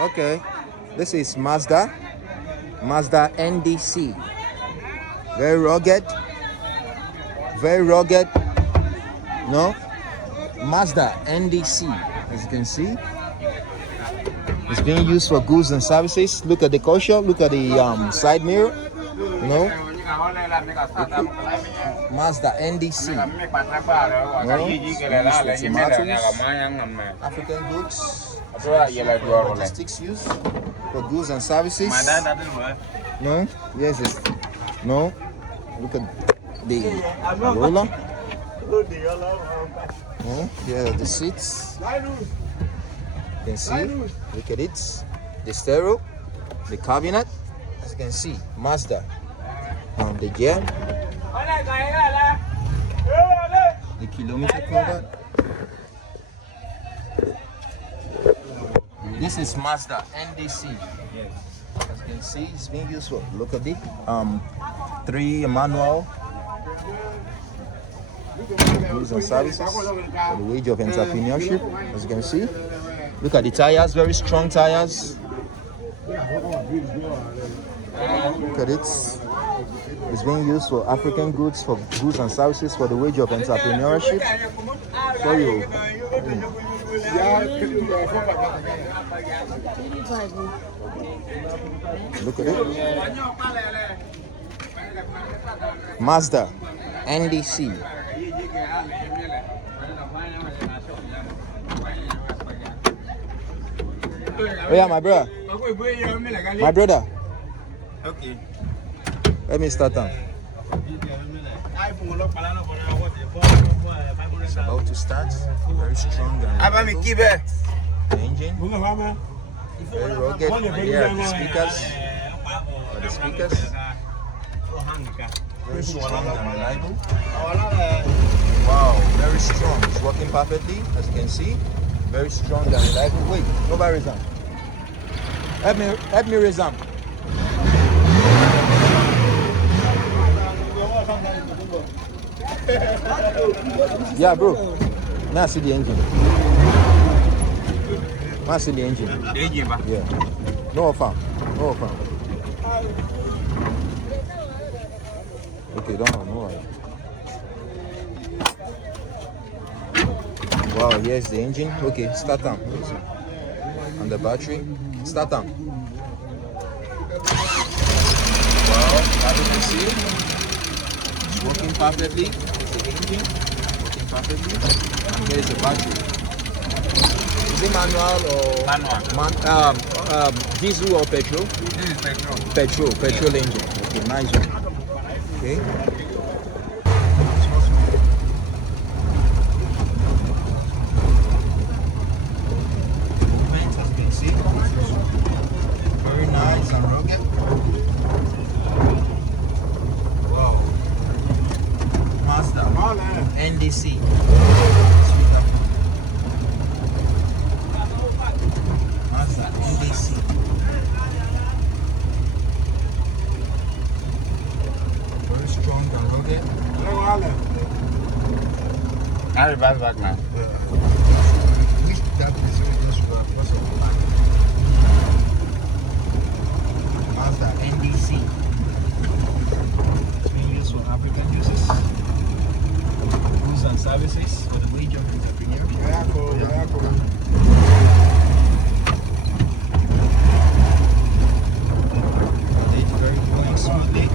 Okay, this is Mazda NDC. Very rugged. No, Mazda NDC, as you can see. It's being used for goods and services. Look at the caution. Look at the side mirror. No, Mazda NDC. No, it's tomatoes, African goods. Logistics use for goods and services. No, yes, it's no. Look at the roller. No, here are the seats. You can see. Look at it. The stereo, the cabinet. As you can see, Mazda. The gear, the kilometer covered. This is Mazda NDC. As you can see, it's being used for, look at it, 3 manual goods and services for the wage of entrepreneurship. As you can see, look at the tires, very strong tires. Look at it. It's being used for African goods, for goods and services for the wage of entrepreneurship. So you. Look at it. Mazda NDC. Oh yeah, my brother. My brother. Okay. Let me start on. It's about to start. Very strong and the engine. Very rugged. And here are the speakers. Very strong and reliable. Wow, very strong. It's working perfectly, as you can see. Very strong and reliable. Wait, nobody raise them. Help me raise them. Yeah, bro. Now see the engine. Now see the engine. The engine, ba? Yeah. No farm. Okay, don't know. No. Wow, here's the engine. Okay, start on. And the battery. Start on. Wow, as you can see, it's working perfectly. It's the engine working perfectly. And here's the battery. Is it manual or diesel or petrol? This is petrol. Petrol engine. Okay, nice one. Okay. Movement, as you can see, very nice and rugged. Wow. Mazda NDC. Mazda NDC. Very strong and rugged. I reverse back now. Wish that is very close to our person. Mazda NDC. It's being used for African uses, goods and services for the wage of entrepreneurship. It's very going smoothly.